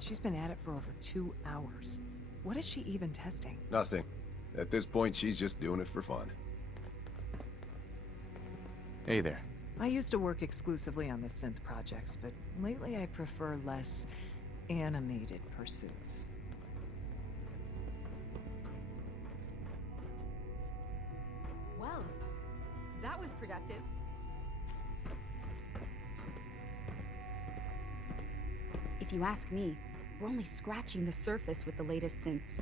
She's been at it for over 2 hours. What is she even testing? Nothing. At this point, she's just doing it for fun. Hey there. I used to work exclusively on the synth projects, but lately I prefer less animated pursuits. Well, that was productive. If you ask me, we're only scratching the surface with the latest synths.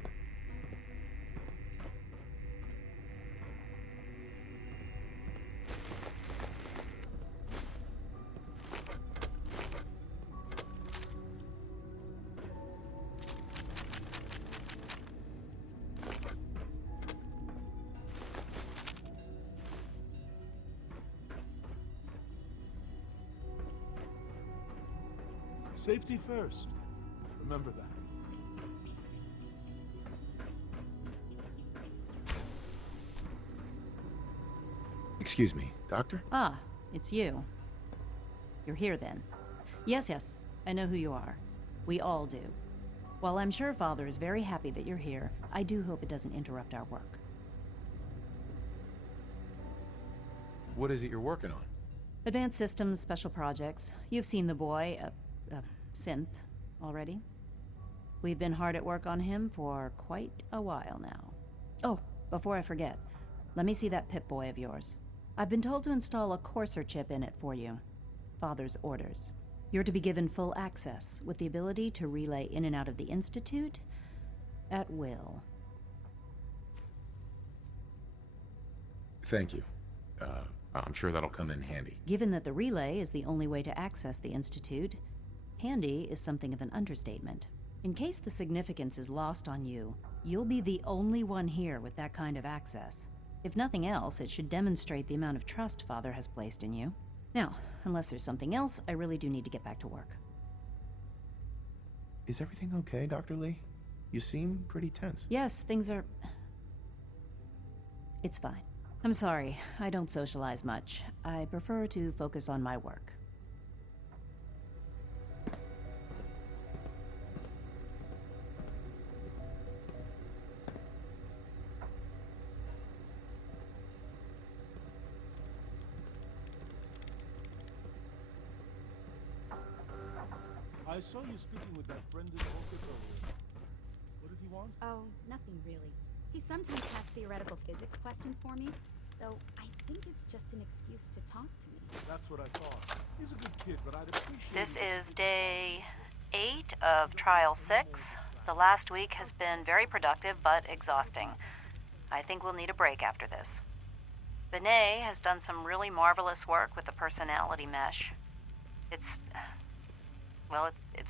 Safety first. Remember that. Excuse me, Doctor? Ah, it's you. You're here then. Yes, I know who you are. We all do. While I'm sure Father is very happy that you're here, I do hope it doesn't interrupt our work. What is it you're working on? Advanced Systems, Special Projects. You've seen the boy, Synth, already. We've been hard at work on him for quite a while now. Oh, before I forget, let me see that Pip-Boy of yours. I've been told to install a Courser chip in it for you. Father's orders. You're to be given full access, with the ability to relay in and out of the Institute at will. Thank you. I'm sure that'll come in handy. Given that the relay is the only way to access the Institute, handy is something of an understatement. In case the significance is lost on you, you'll be the only one here with that kind of access. If nothing else, it should demonstrate the amount of trust Father has placed in you. Now, unless there's something else, I really do need to get back to work. Is everything okay, Dr. Lee? You seem pretty tense. Yes, things are... It's fine. I'm sorry, I don't socialize much. I prefer to focus on my work. I saw you speaking with that friend in the office earlier. What did he want? Oh, nothing really. He sometimes asks theoretical physics questions for me, though I think it's just an excuse to talk to me. That's what I thought. He's a good kid, but I'd appreciate This it. is day 8 of Trial 6. The last week has been very productive, but exhausting. I think we'll need a break after this. Benet has done some really marvelous work with the personality mesh. It's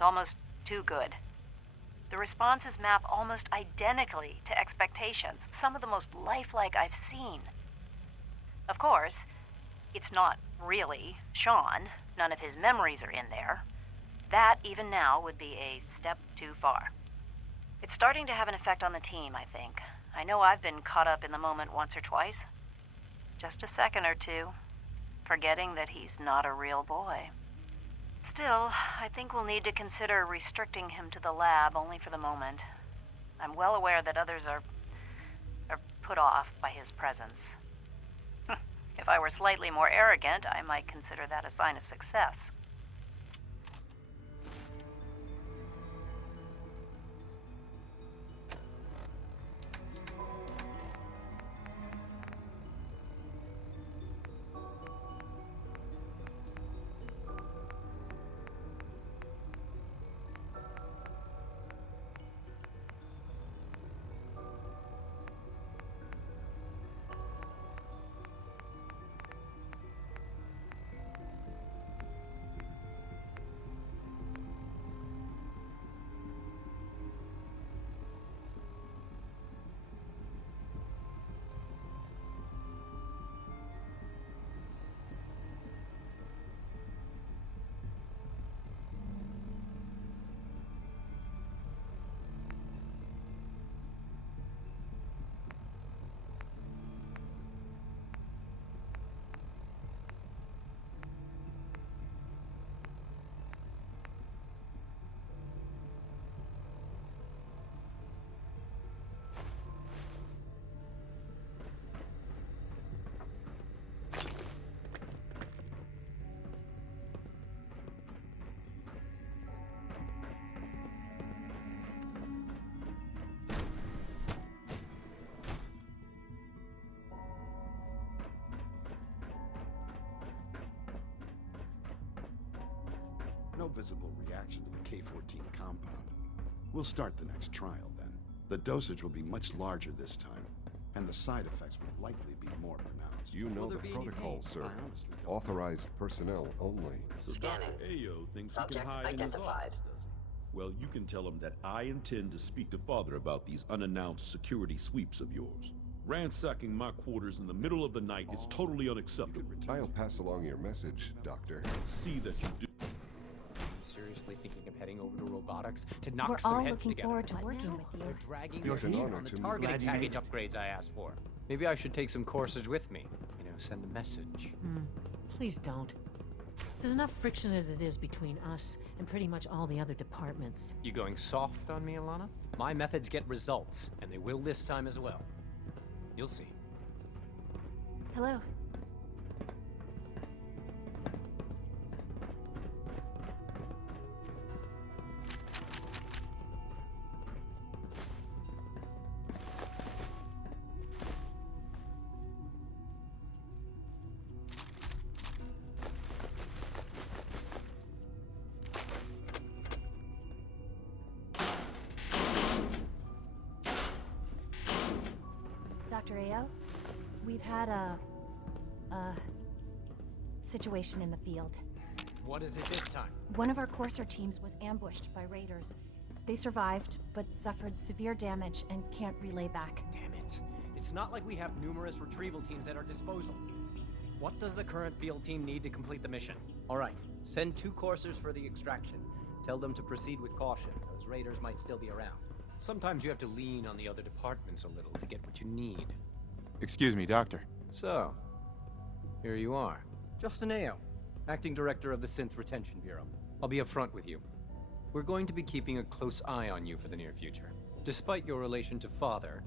almost too good. The responses map almost identically to expectations, some of the most lifelike I've seen. Of course, it's not really Sean. None of his memories are in there. That, even now, would be a step too far. It's starting to have an effect on the team, I think. I know I've been caught up in the moment once or twice. Just a second or two, forgetting that he's not a real boy. Still, I think we'll need to consider restricting him to the lab only for the moment. I'm well aware that others are put off by his presence. If I were slightly more arrogant, I might consider that a sign of success. visible reaction to the K-14 compound. We'll start the next trial then. The dosage will be much larger this time, and the side effects will likely be more pronounced. You know the protocol, sir. I honestly don't. Authorized personnel only. So Scanning. Dr. Ayo thinks Subject he can hide in his identified. office, does he? Well, you can tell him that I intend to speak to Father about these unannounced security sweeps of yours. Ransacking my quarters in the middle of the night is totally unacceptable. I'll pass along your message, Doctor. See that you do. I'm seriously thinking of heading over to robotics to knock We're some all heads looking together. forward to What working now? with you. They're dragging It's me an here honor on the to meet targeting you. package upgrades I asked for. Maybe I should take some courses with me. You know, send a message. Please don't. There's enough friction as it is between us and pretty much all the other departments. You going soft on me, Alana? My methods get results, and they will this time as well. You'll see. Hello. Dr. Ayo, we've had a situation in the field. What is it this time? One of our courser teams was ambushed by raiders. They survived, but suffered severe damage and can't relay back. Damn it. It's not like we have numerous retrieval teams at our disposal. What does the current field team need to complete the mission? All right, send 2 coursers for the extraction. Tell them to proceed with caution. Those raiders might still be around. Sometimes you have to lean on the other departments a little to get what you need. Excuse me, Doctor. So, here you are. Justin Ayo, Acting Director of the Synth Retention Bureau. I'll be upfront with you. We're going to be keeping a close eye on you for the near future. Despite your relation to Father,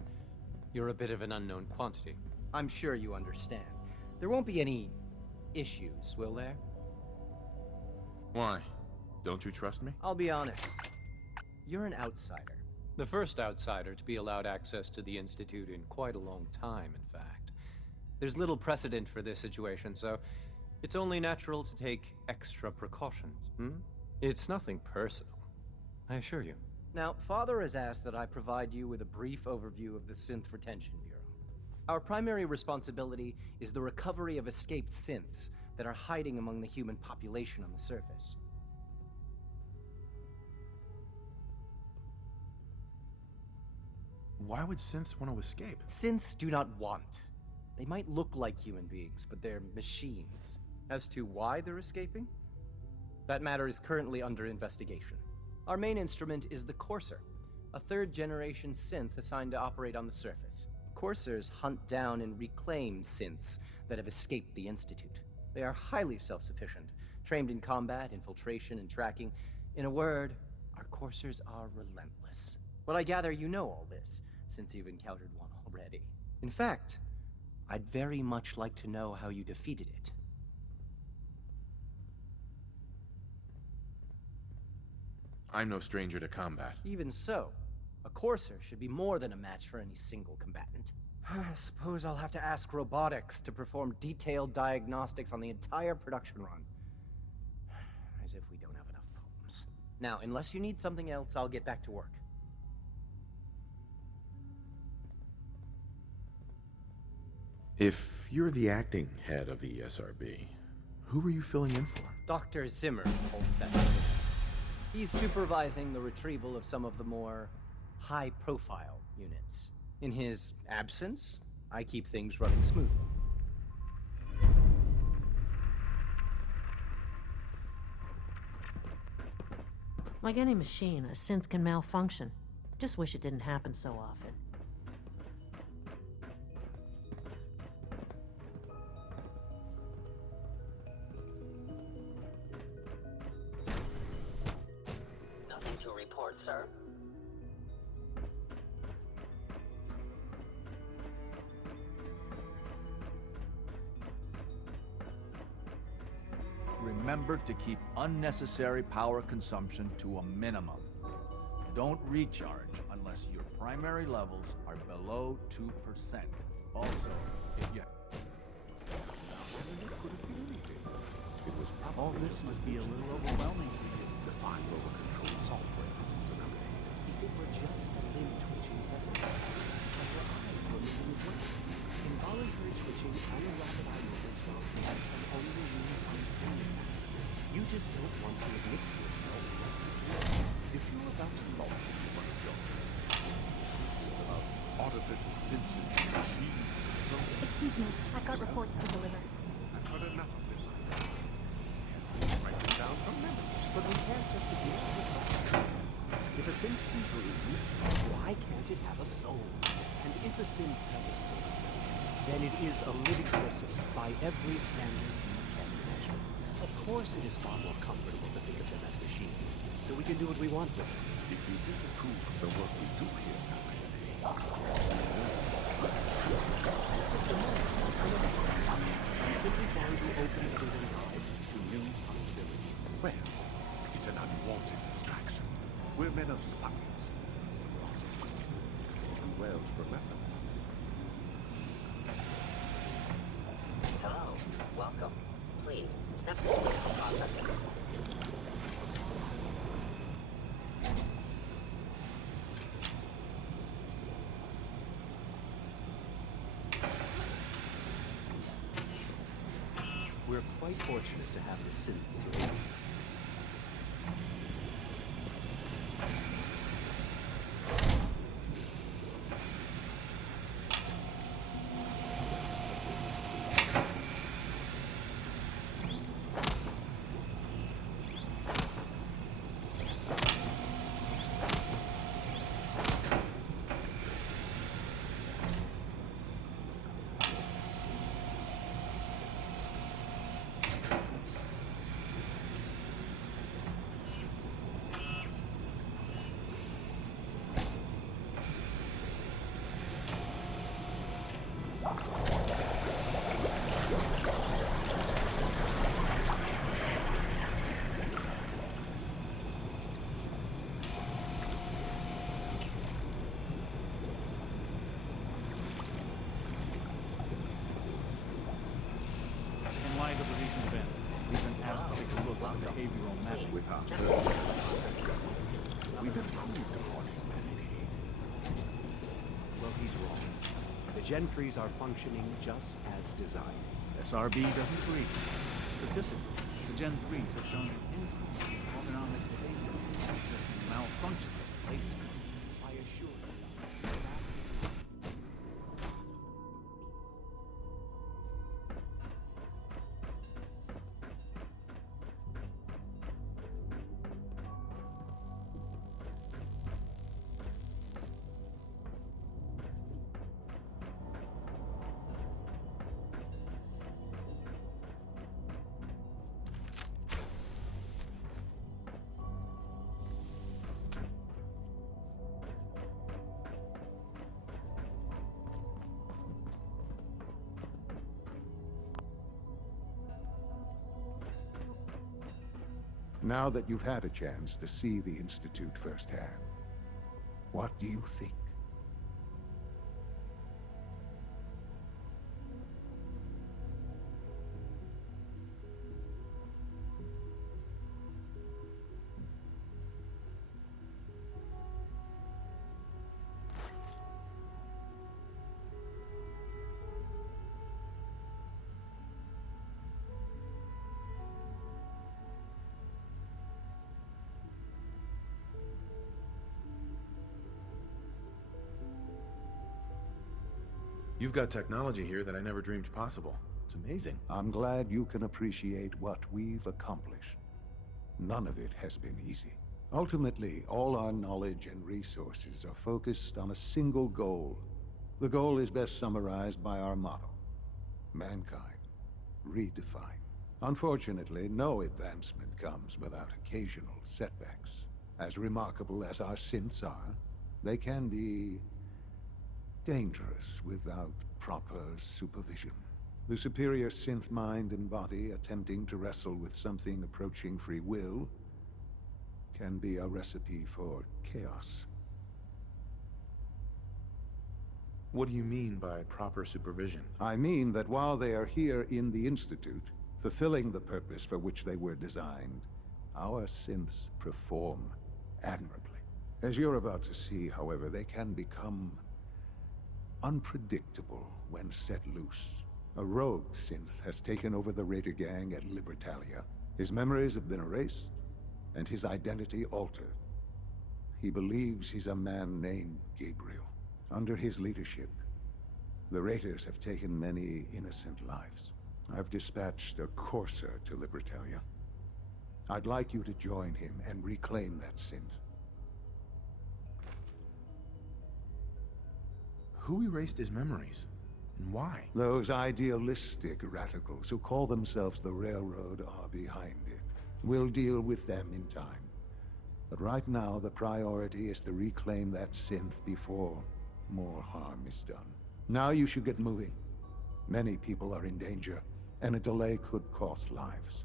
you're a bit of an unknown quantity. I'm sure you understand. There won't be any issues, will there? Why? Don't you trust me? I'll be honest. You're an outsider. The first outsider to be allowed access to the Institute in quite a long time, in fact. There's little precedent for this situation, so it's only natural to take extra precautions, It's nothing personal, I assure you. Now, Father has asked that I provide you with a brief overview of the Synth Retention Bureau. Our primary responsibility is the recovery of escaped synths that are hiding among the human population on the surface. Why would synths want to escape? Synths do not want. They might look like human beings, but they're machines. As to why they're escaping? That matter is currently under investigation. Our main instrument is the Courser, a third-generation synth assigned to operate on the surface. Coursers hunt down and reclaim synths that have escaped the Institute. They are highly self-sufficient, trained in combat, infiltration, and tracking. In a word, our Coursers are relentless. But I gather you know all this, since you've encountered one already. In fact, I'd very much like to know how you defeated it. I'm no stranger to combat. Even so, a Courser should be more than a match for any single combatant. I suppose I'll have to ask robotics to perform detailed diagnostics on the entire production run. As if we don't have enough problems. Now, unless you need something else, I'll get back to work. If you're the acting head of the SRB, who were you filling in for? Dr. Zimmer holds that position. He's supervising the retrieval of some of the more high-profile units. In his absence, I keep things running smoothly. Like any machine, a synth can malfunction. Just wish it didn't happen so often. Nothing to report, sir. Remember to keep unnecessary power consumption to a minimum. Don't recharge unless your primary levels are below 2%. Also, if you... It was All this must be a little overwhelming for you. fine lower control software rules around it. If it were just a limb twitching, that would but her eyes were moving as well. Involuntary twitching and rapid eye movements while sad can only mean uncanny. You just don't want to admit to yourself what you do. If you're about to launch into one of your it's about artificial sentience machines. So Excuse me, I've got reports to deliver. I've heard enough of it. write them down from memory. But we can't just ignore the fact. If a synth can breathe, why can't it have a soul? And if a synth has a soul, then it is a living person by every standard you can imagine. Of course it is far more comfortable to think of them as machines, so we can do what we want with them. If you disapprove of the work we do here, Dr. Just a moment. I'm simply trying to open everyone's eyes to new possibilities. Well, it's an unwanted distraction. We're men of science, philosophy. And well to remember. Hello. Welcome. Please, step this way for processing. We're quite fortunate to have the synths to aid us. In light of the recent events, we've been asked to take a look at the behavioral map. With our we've improved upon humanity. Well, he's wrong. The Gen 3s are functioning just as designed. SRB doesn't agree. Statistically, the Gen 3s have shown an increase in autonomic behavior, just malfunction of plate screens. I assure you. Now that you've had a chance to see the Institute firsthand, what do you think? You've got technology here that I never dreamed possible. It's amazing. I'm glad you can appreciate what we've accomplished. None of it has been easy. Ultimately, all our knowledge and resources are focused on a single goal. The goal is best summarized by our motto: mankind, redefined. Unfortunately, no advancement comes without occasional setbacks. As remarkable as our synths are, they can be dangerous without proper supervision. The superior synth mind and body attempting to wrestle with something approaching free will can be a recipe for chaos. What do you mean by proper supervision? I mean that while they are here in the Institute, fulfilling the purpose for which they were designed, our synths perform admirably. As you're about to see, however, they can become unpredictable when set loose. A rogue synth has taken over the Raider gang at Libertalia. His memories have been erased, and his identity altered. He believes he's a man named Gabriel. Under his leadership, the Raiders have taken many innocent lives. I've dispatched a courser to Libertalia. I'd like you to join him and reclaim that synth. Who erased his memories? And why? Those idealistic radicals who call themselves the Railroad are behind it. We'll deal with them in time. But right now, the priority is to reclaim that synth before more harm is done. Now you should get moving. Many people are in danger, and a delay could cost lives.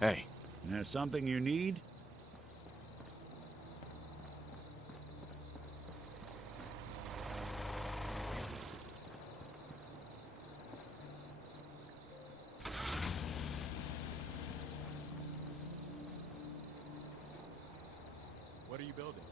Hey. There's something you need? What are you building?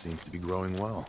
Seems to be growing well.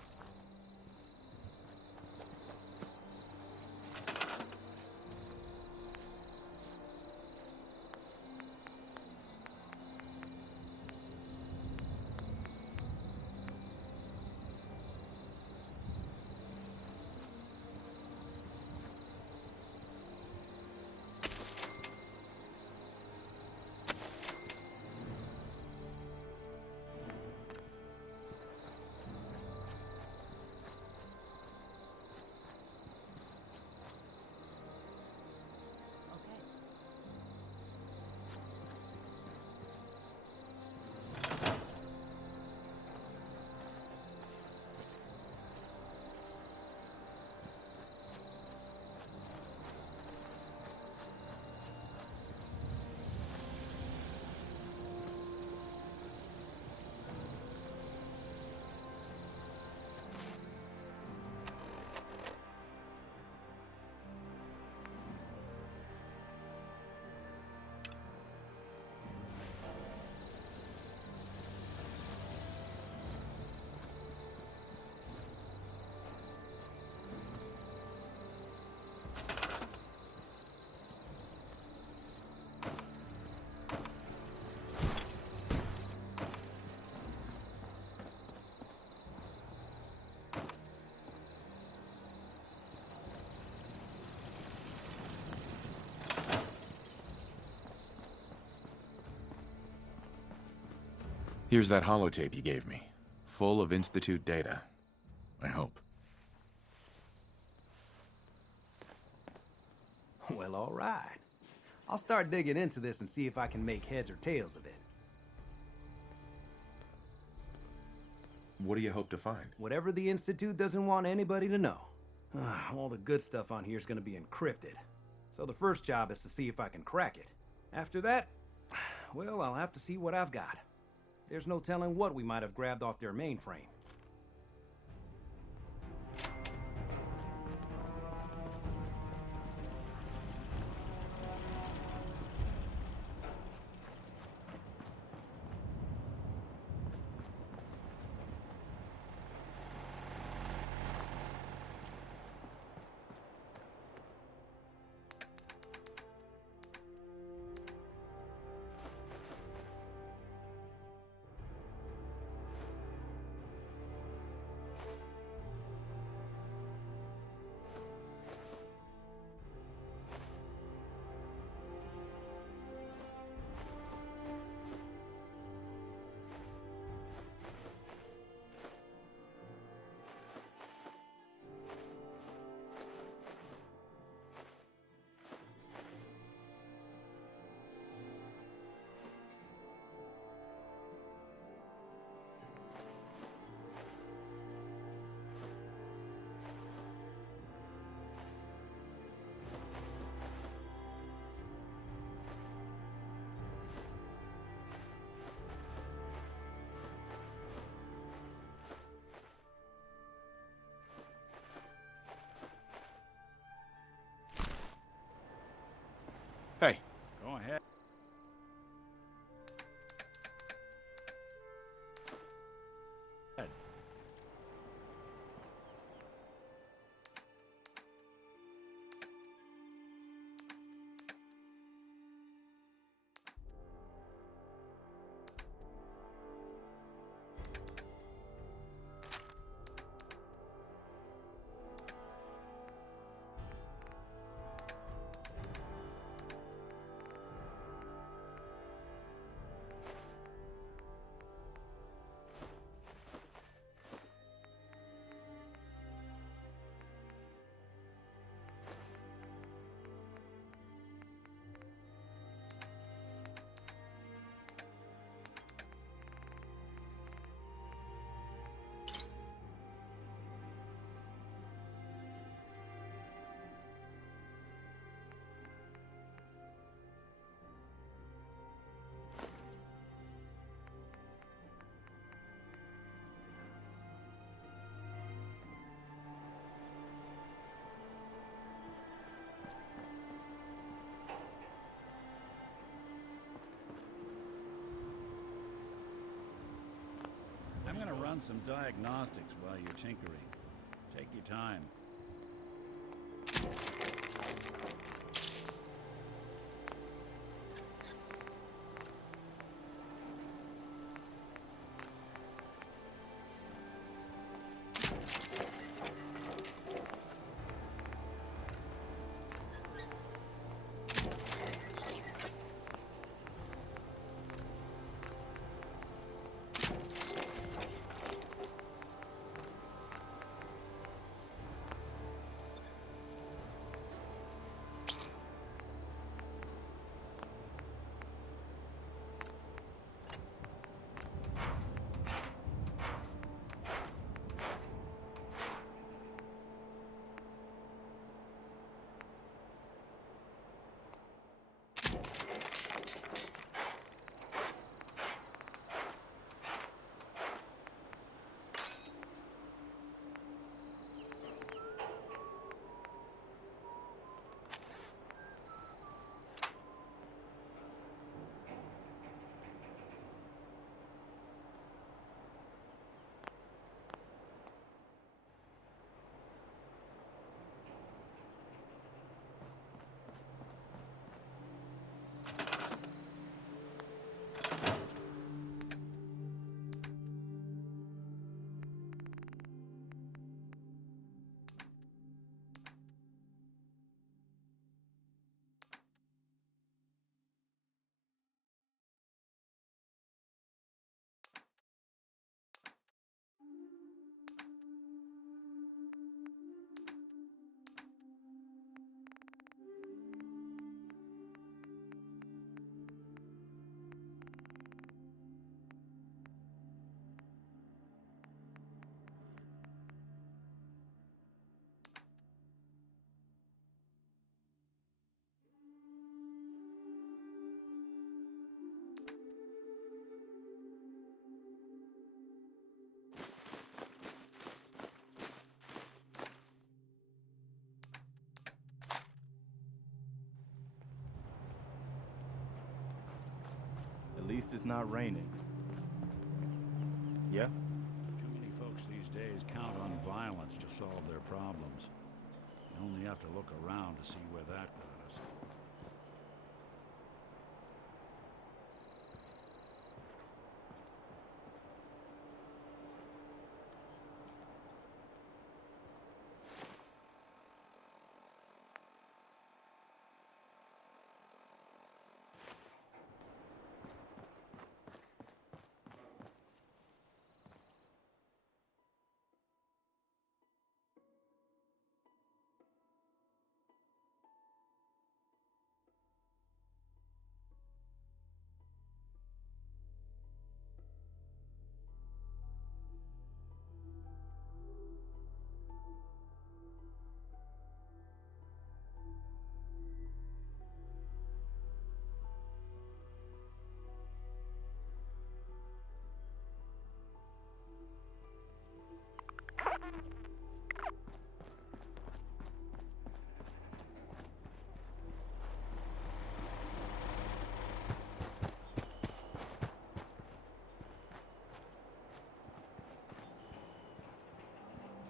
Here's that holotape you gave me, full of Institute data. I hope. Well, all right. I'll start digging into this and see if I can make heads or tails of it. What do you hope to find? Whatever the Institute doesn't want anybody to know. All the good stuff on here is going to be encrypted. So the first job is to see if I can crack it. After that, well, I'll have to see what I've got. There's no telling what we might have grabbed off their mainframe. Hey. Go ahead. Run some diagnostics while you're tinkering. Take your time. At least it's not raining. Yeah? Too many folks these days count on violence to solve their problems. You only have to look around to see where that got us.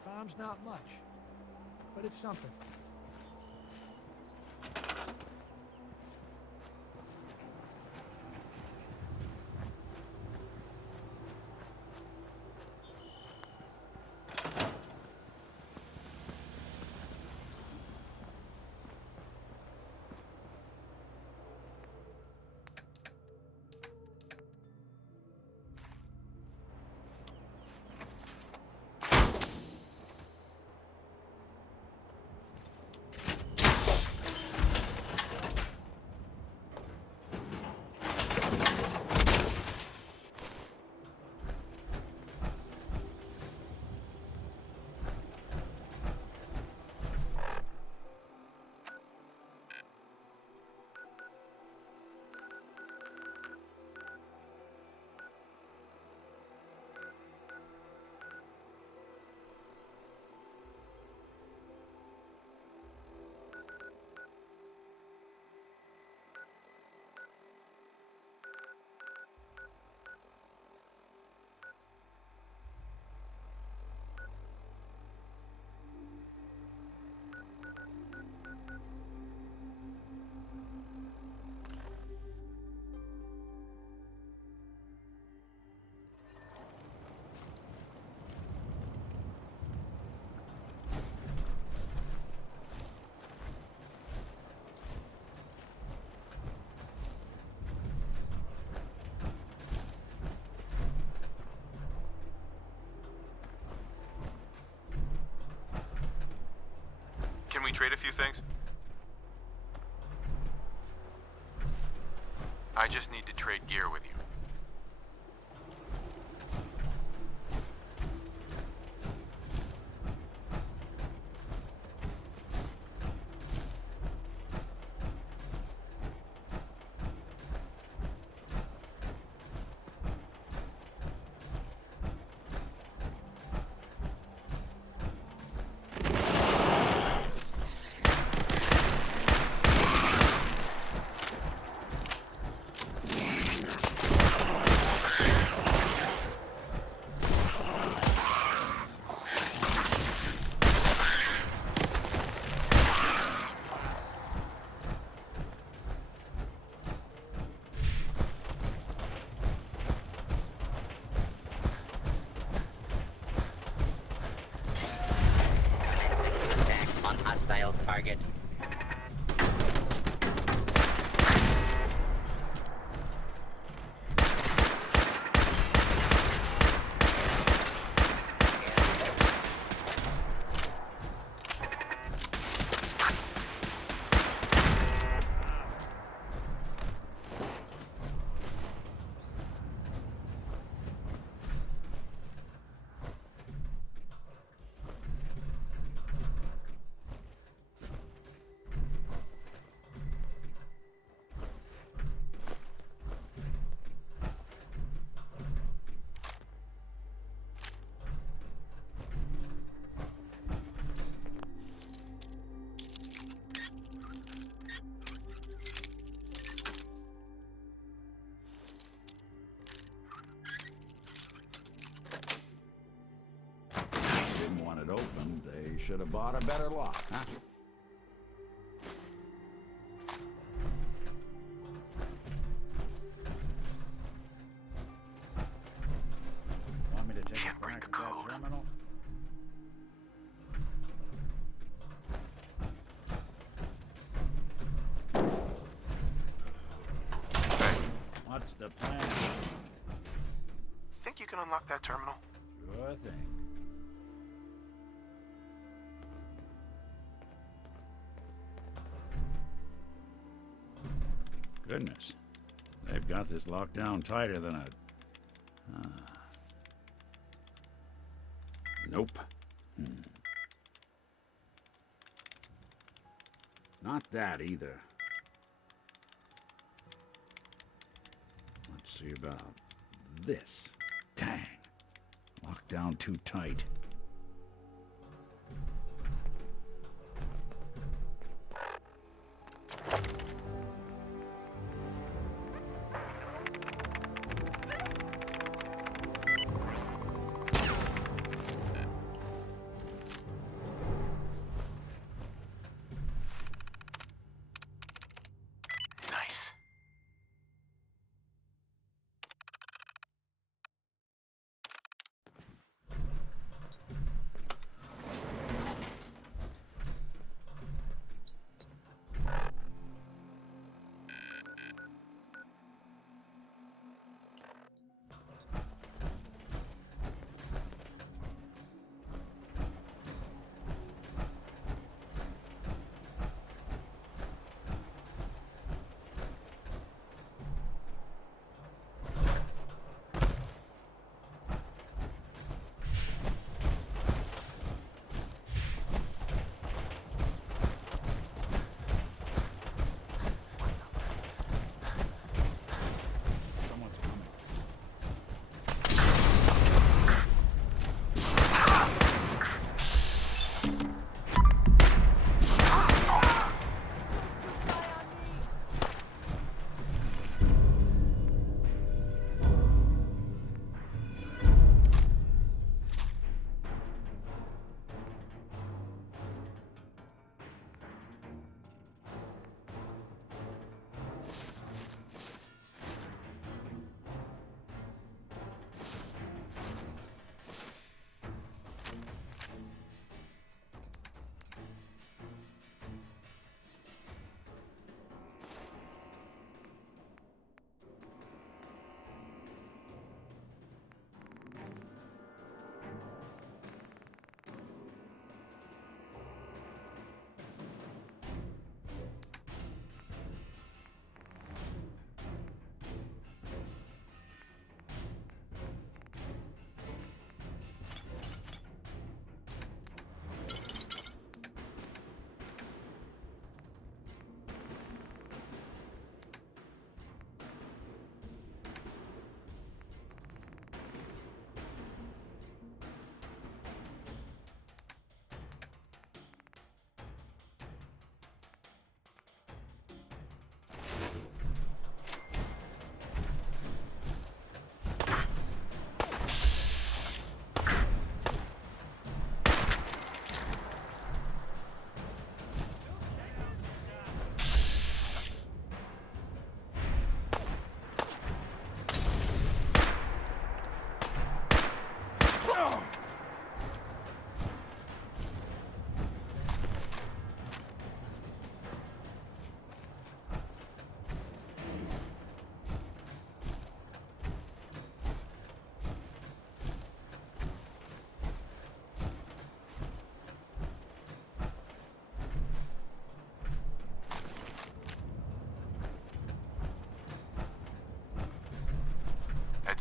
Farm's not much, but it's something. we trade a few things? I just need to trade gear with you. Hostile target. Didn't want it open. They should have bought a better lock, huh? Want me to take a crack at that terminal? What's the plan? Think you can unlock that terminal? Sure thing. Goodness. They've got this locked down tighter than a... Nope. Not that either. Let's see about this. Dang. Locked down too tight. Nice.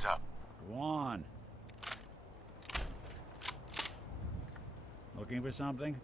Heads up. Go on. Looking for something?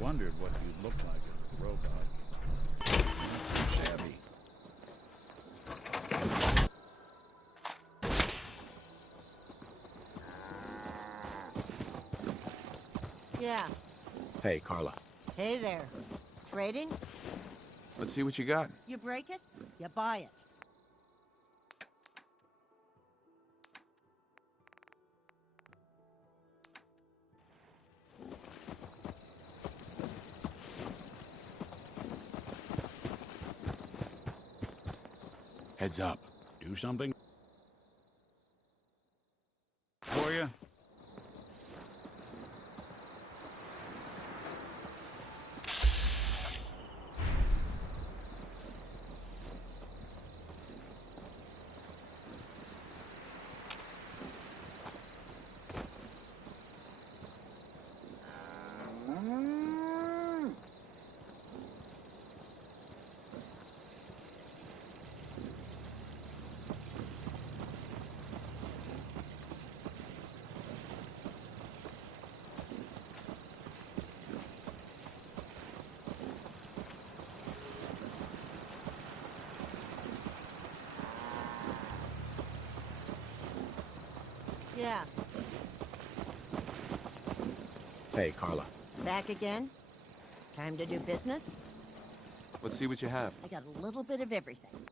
Wondered what you'd look like as a robot. Not too shabby. Yeah. Hey, Carla. Hey there. Trading? Let's see what you got. You break it, you buy it. Heads up. Do something for you? Yeah, Hey, Carla. back again? Time to do business? Let's see what you have. I got a little bit of everything.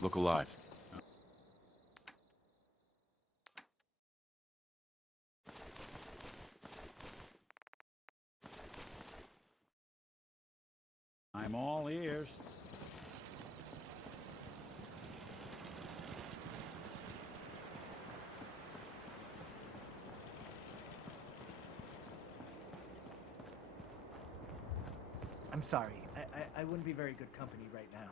Look alive. I'm all ears. I'm sorry. I wouldn't be very good company right now.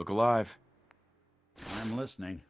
Look alive. I'm listening.